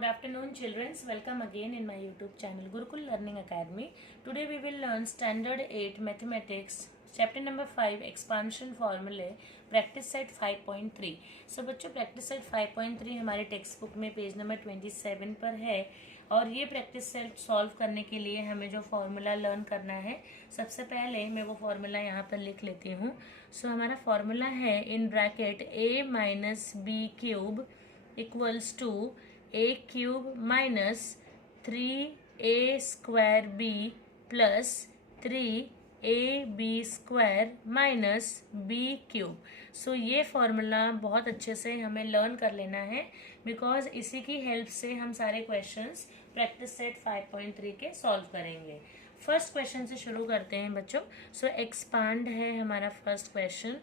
Good afternoon, children. Welcome again in my YouTube channel Gurukul Learning Academy. Today we will learn Standard 8 Mathematics, Chapter number 5, Expansion Formulae, Practice Set 5.3. So बच्चों practice set 5.3 हमारे text book में page number 27 पर है और ये practice set solve करने के लिए हमें जो फॉर्मूला लर्न करना है, सबसे पहले मैं वो फॉर्मूला यहाँ पर लिख लेती हूँ. सो हमारा फॉर्मूला है in bracket a minus B cube equals to a cube minus 3a square b plus 3ab square minus b cube. So ये फॉर्मूला बहुत अच्छे से हमें लर्न कर लेना है बिकॉज इसी की हेल्प से हम सारे क्वेश्चंस प्रैक्टिस सेट 5.3 के सॉल्व करेंगे. फर्स्ट क्वेश्चन से शुरू करते हैं बच्चों. सो एक्सपांड है हमारा first question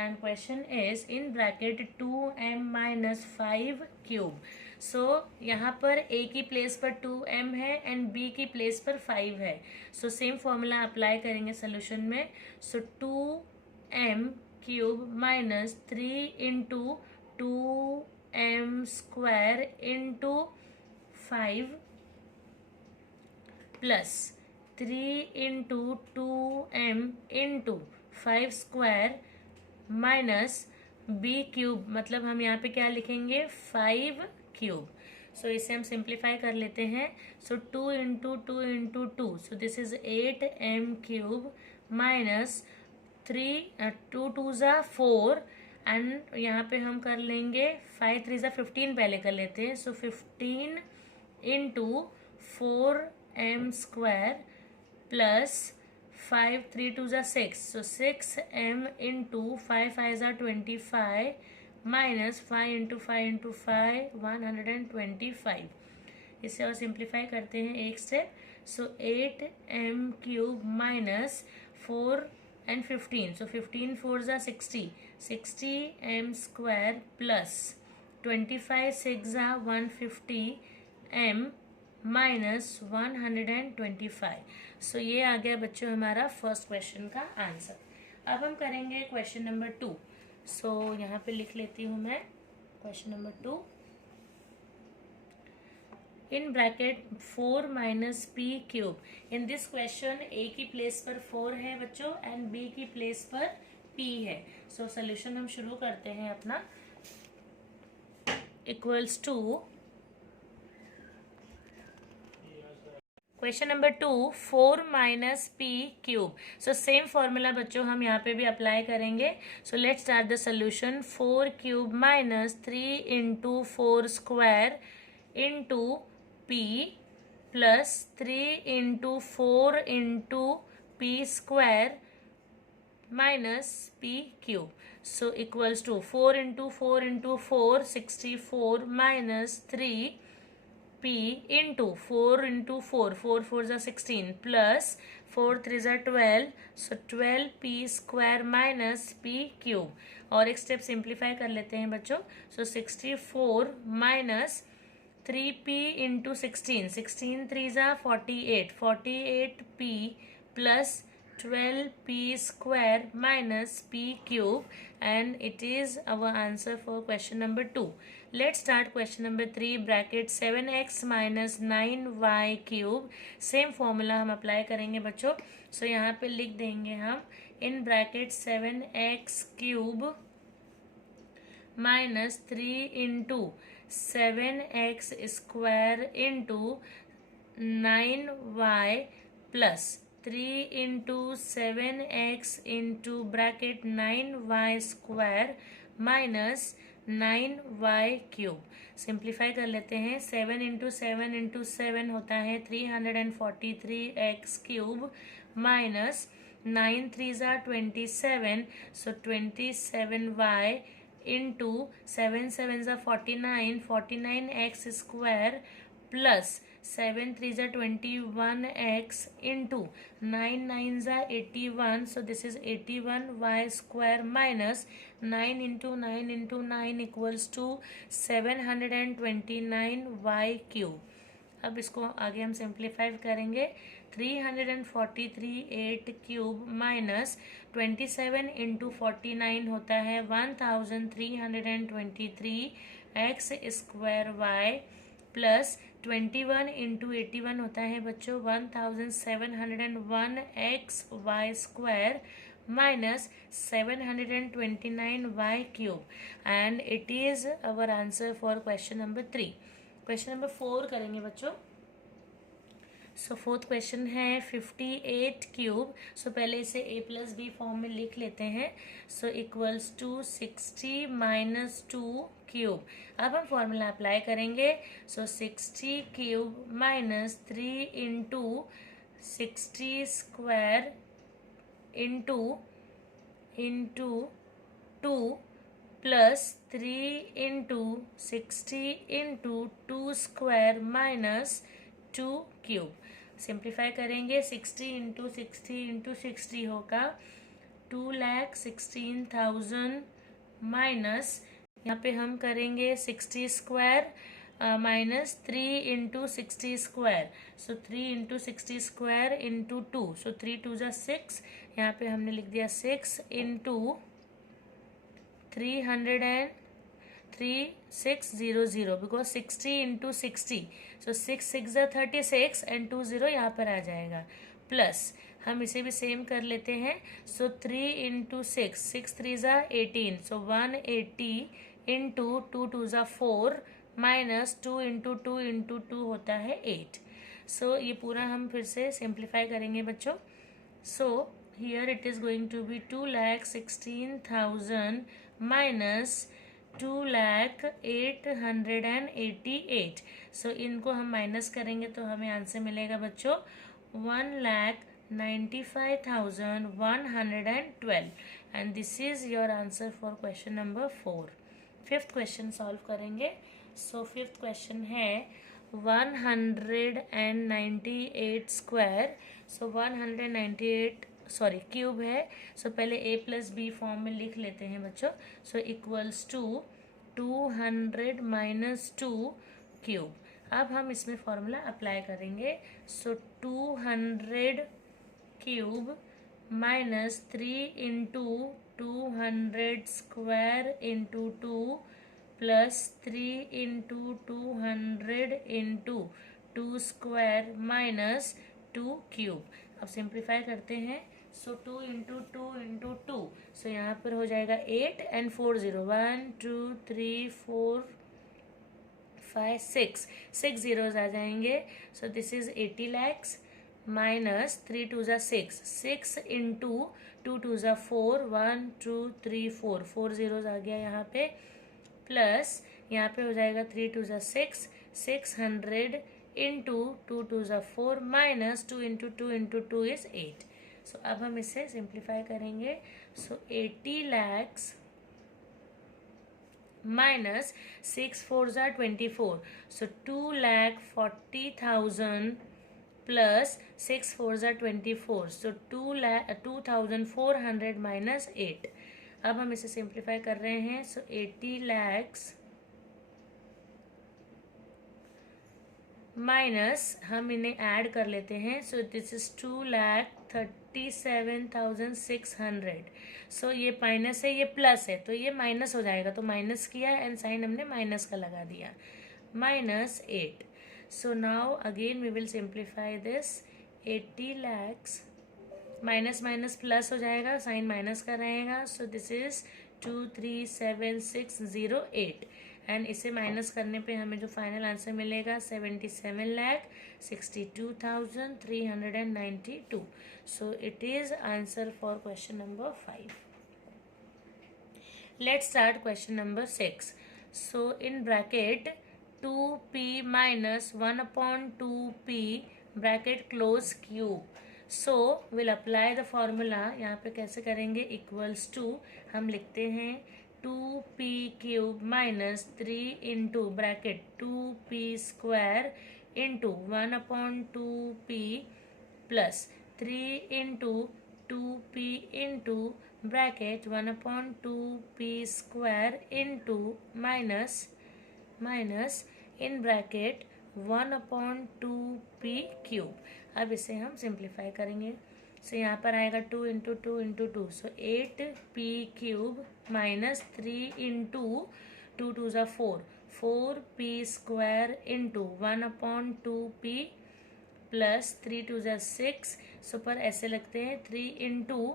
and question is in bracket 2m minus 5 cube. So यहाँ पर a की प्लेस पर 2m है एंड b की प्लेस पर 5 है. सो सेम फॉर्मूला अप्लाई करेंगे सोल्यूशन में. So 2m cube minus 3 into 2m square into 5 plus 3 into 2m into 5 square minus B cube. मतलब हम यहाँ पे क्या लिखेंगे 5 क्यूब. सो इसे हम सिंप्लीफाई कर लेते हैं. सो 2 into 2 into 2. So this is 8m cube minus 2 2 ज़ा 4 एंड यहाँ पे हम कर लेंगे 5 3 ज़ा 15 पहले कर लेते हैं. सो 15 इंटू 4m स्क्वायर प्लस 5 3 2 ज़ा 6. सो 6m इंटू 5 5 ज़ा 25 माइनस 5 इंटू 5 इंटू 5 125. इसे और सिंप्लीफाई करते हैं एक step. So 8m cube minus 4 and 15. सो 15 4 ज़ा 60m स्क्वायर प्लस 25 6 ज़ा 150m माइनस 125. सो ये आ गया बच्चों हमारा फर्स्ट क्वेश्चन का आंसर. अब हम करेंगे क्वेश्चन नंबर 2. सो यहाँ पे लिख लेती हूँ मैं question number 2. In bracket 4 minus P cube. In this question A की प्लेस पर 4 है बच्चों एंड बी की प्लेस पर पी है. सो सोल्यूशन हम शुरू करते हैं अपना. Equals to question number 2 4 minus P cube. So same formula बच्चों हम यहाँ पे भी अप्लाई करेंगे. So let's start the solution. 4 cube minus 3 into 4 square into P plus 3 into 4 into p square minus P cube. So equals to 4 into 4 into 4 64 minus 3 p into 4 into 4 4 4 ज़ा 16 plus 4 3 ज़ा 12. सो 12p square minus p cube. और एक step simplify कर लेते हैं बच्चों. सो 64 minus 3p into 16 16 3 ज़ा 48 48p plus 12p square minus p cube and it is our answer for question number 2. Let's start question number 3. Bracket 7x minus 9y cube. Same formula हम apply करेंगे बच्चों. So यहाँ पे लिख देंगे हम in bracket 7x cube minus 3 into 7x square into 9y plus 3 into 7x into bracket 9y square minus 9y cube. Simplify कर लेते हैं. 7 इंटू 7 इंटू 7 होता है 343x क्यूब माइनस 9 3 ज़ा 27. सो 27y इंटू 7 7 ज़ा 49 49x स्क्वायर प्लस 7 3 ज़ा 21x into 9 9 ज़ा 81. So this is 81y square minus 9 into 9 into 9 equals to 729y cube. अब इसको आगे हम सिंप्लीफाई करेंगे. 343 8 क्यूब माइनस 27 इंटू 49 होता है 1323 x square y plus 21 into 81 होता है बच्चों 1701 x y square minus 729y cube, and it is our answer for question number 3. Question number 4 करेंगे बच्चों. सो फोर्थ क्वेश्चन है 58 क्यूब. सो पहले इसे a प्लस बी फॉर्म में लिख लेते हैं. So equals to 60 minus 2 cube. अब हम फॉर्मूला अप्लाई करेंगे. So 60 cube minus 3 into 60 square into 2 plus 3 into 60 into 2 square minus 2 cube. Simplify करेंगे. 60 इंटू 60 होगा 2,16,000 माइनस यहाँ पे हम करेंगे 60 स्क्वायर माइनस 3 इंटू 60 स्क्वायर. सो 3 इंटू 60 स्क्वायर इंटू 2. सो 3 2 जा 6. यहाँ पे हमने लिख दिया 6 इंटू 3600 बिकॉज 60 इंटू 60. सो 6 6 जा 36 एंड 2 0 यहाँ पर आ जाएगा. प्लस हम इसे भी सेम कर लेते हैं. सो 3 इंटू 6 3 जा 18. सो 180 इंटू 2 2 जा 4 माइनस 2 इंटू 2 होता है 8. सो ये पूरा हम फिर से सिंप्लीफाई करेंगे बच्चों. So here it is going to be 2,16,000 minus 2,08,88. So इनको हम माइनस करेंगे तो हमें आंसर मिलेगा बच्चों 1,95,112. And this is your answer for question number 4. Fifth question solve करेंगे. सो फिफ्थ क्वेश्चन है 198 स्क्वायर. सो 198 क्यूब है. सो पहले a प्लस बी फॉर्म में लिख लेते हैं बच्चों. So equals to 200 minus 2 cube. अब हम इसमें फॉर्मूला अप्लाई करेंगे. So 200 cube minus 3 into 200 square into 2 plus 3 into 200 into 2 square minus 2 cube. अब सिंप्लीफाई करते हैं. सो 2 इंटू 2. सो यहाँ पर हो जाएगा 8 एंड 4 0 1 2 3 4 5 6 zeros आ जाएंगे. सो दिस इज 80 lakhs माइनस 3 2 जा 6 इंटू 2 2 जा 4 1 2 3 4 zeros आ गया यहाँ पे. प्लस यहाँ पे हो जाएगा 3 2 जा 600 इंटू 2 2 जा 4 माइनस 2 इंटू 2 इज 8. सो अब हम इसे सिंप्लीफाई करेंगे. सो 80 lakhs माइनस 6 4 जा 24. सो 2,40,000 प्लस 6 4 जा 24. सो 2,400 माइनस 8. अब हम इसे सिंप्लीफाई कर रहे हैं. सो 80 lakhs माइनस हम इन्हें ऐड कर लेते हैं. सो दिस इज 2,37,600. सो ये माइनस है, ये प्लस है, तो ये माइनस हो जाएगा. तो माइनस किया एंड साइन हमने माइनस का लगा दिया. Minus 8. So now again we will simplify this. 80 lakhs minus minus plus हो जाएगा, साइन माइनस का रहेगा. सो दिस इज 237,608 एंड इसे माइनस करने पे हमें जो फाइनल आंसर मिलेगा 77,62,392. So it is answer for question number 5. Let's start question number 6. So in bracket 2p minus 1/2p bracket close cube. So will apply the formula. यहाँ पे कैसे करेंगे. इक्वल्स टू हम लिखते हैं 2p cube minus 3 into bracket 2p square into 1/2p plus 3 into 2p into bracket 1/2p square into minus in bracket 1/2p cube. अब इसे हम सिंप्लीफाई करेंगे. सो यहाँ पर आएगा 2 इंटू 2. सो 8p क्यूब माइनस 3 इंटू 2 2 जा 4 4p² इंटू 1/2p प्लस 3 2 ज़ा 6। सो पर ऐसे लगते हैं 3 इंटू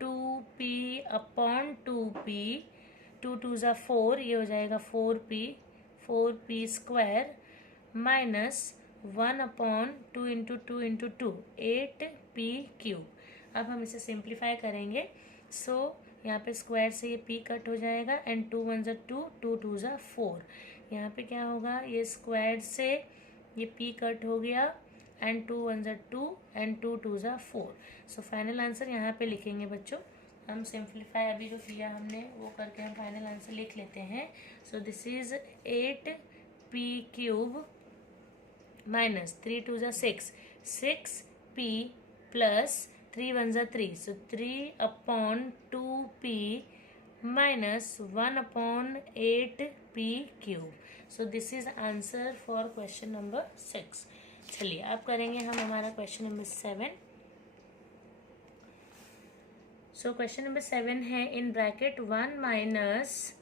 2p/2p, 2 2 ज़ा 4, ये हो जाएगा 4p² minus 1/2 into 2 into 2 8p³। अब हम इसे सिंप्लीफाई करेंगे। सो यहाँ पे स्क्वायर से ये p कट हो जाएगा एंड 2 1 ज़ा 2, 2 2 ज़ा 4। यहाँ पे क्या होगा, ये स्क्वायर से ये p कट हो गया एंड 2 1 ज़ा 2 एंड 2 2 ज़ा 4। सो फाइनल आंसर यहाँ पे लिखेंगे बच्चों। हम सिंप्लीफाई अभी जो किया हमने वो करके हम फाइनल आंसर लिख लेते हैं। सो दिस इज 8p³ माइनस 3 2 ज़ा 6, 6p प्लस 3 1 ज़ा 3, सो 3/2p minus 1/8p³। So this is answer for question number 6। चलिए अब करेंगे हम हमारा question number 7। So question number 7 है in bracket 1 minus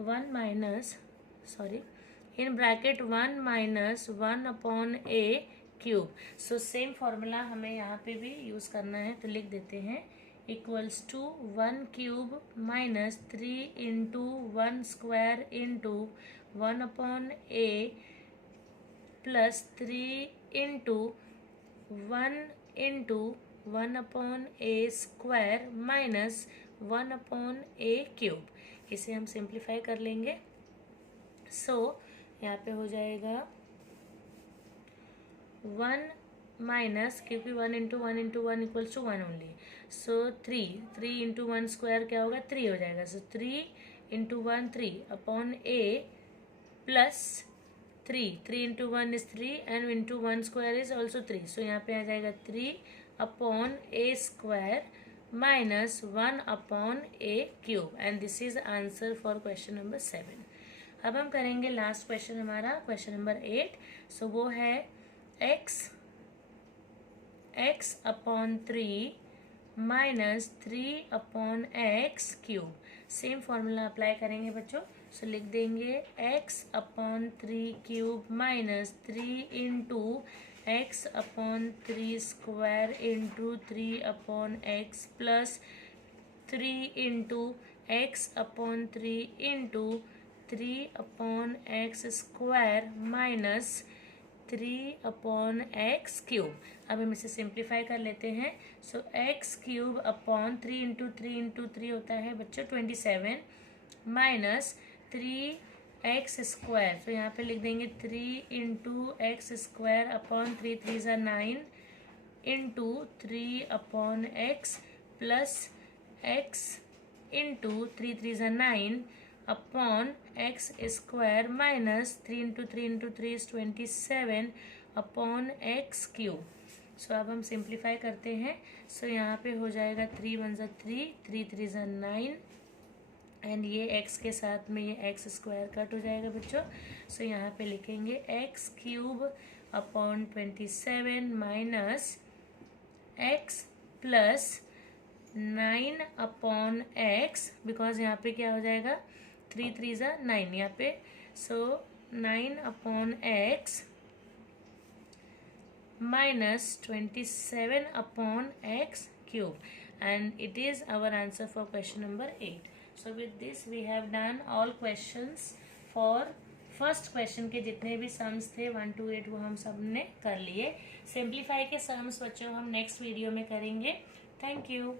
1/a³। So same formula हमें यहाँ पे भी यूज करना है, तो लिख देते हैं equals to 1³ minus 3 into 1² into 1/a plus 3 into 1 into 1/a² minus 1/a³। इसे हम सिंप्लीफाई कर लेंगे। सो यहाँ पे हो जाएगा 1 माइनस, क्योंकि 1 into 1 into 1 equals to 1 only. So 3 into 1² क्या होगा, 3 हो जाएगा। So 3 into 1 3/a plus 3 into 1 is 3 and into 1² is also 3। So यहाँ पे आ जाएगा 3/a² minus 1/a³ and this is answer for question number 7। अब हम करेंगे लास्ट क्वेश्चन हमारा, क्वेश्चन नंबर 8। सो वो है x/3 minus 3/x³। Same formula apply करेंगे बच्चों। सो लिख देंगे x/3³ minus 3 into x/3² into 3/x plus 3 into x/3 into 3/x² minus 3/x³। अब हम इसे सिंप्लीफाई कर लेते हैं। सो x³ 3 इंटू 3 होता है बच्चों 27 माइनस 3x²। तो यहाँ पे लिख देंगे 3 इंटू x²/3 3 ज़ा 9 into 3/x plus x into 3 3 ज़ा 9/x² minus 3 into 3 is 27/x³। सो अब हम सिंप्लीफाई करते हैं। सो यहाँ पे हो जाएगा 3 1 ज़ा 3, 3 3 ज़ा 9 एंड ये x के साथ में ये x² कट हो जाएगा बच्चों। सो यहाँ पे लिखेंगे x³/27 minus x plus 9/x, because यहाँ पे क्या हो जाएगा 3 3 ज़ा 9 यहाँ पे। सो 9/x minus 27/x³ and it is our answer for question number 8. So with this we have done all questions for first question के जितने भी सम्स थे 1 to 8 वो हम सब ने कर लिए। सिंप्लीफाई के सम्स बच्चों हम नेक्स्ट वीडियो में करेंगे। Thank you.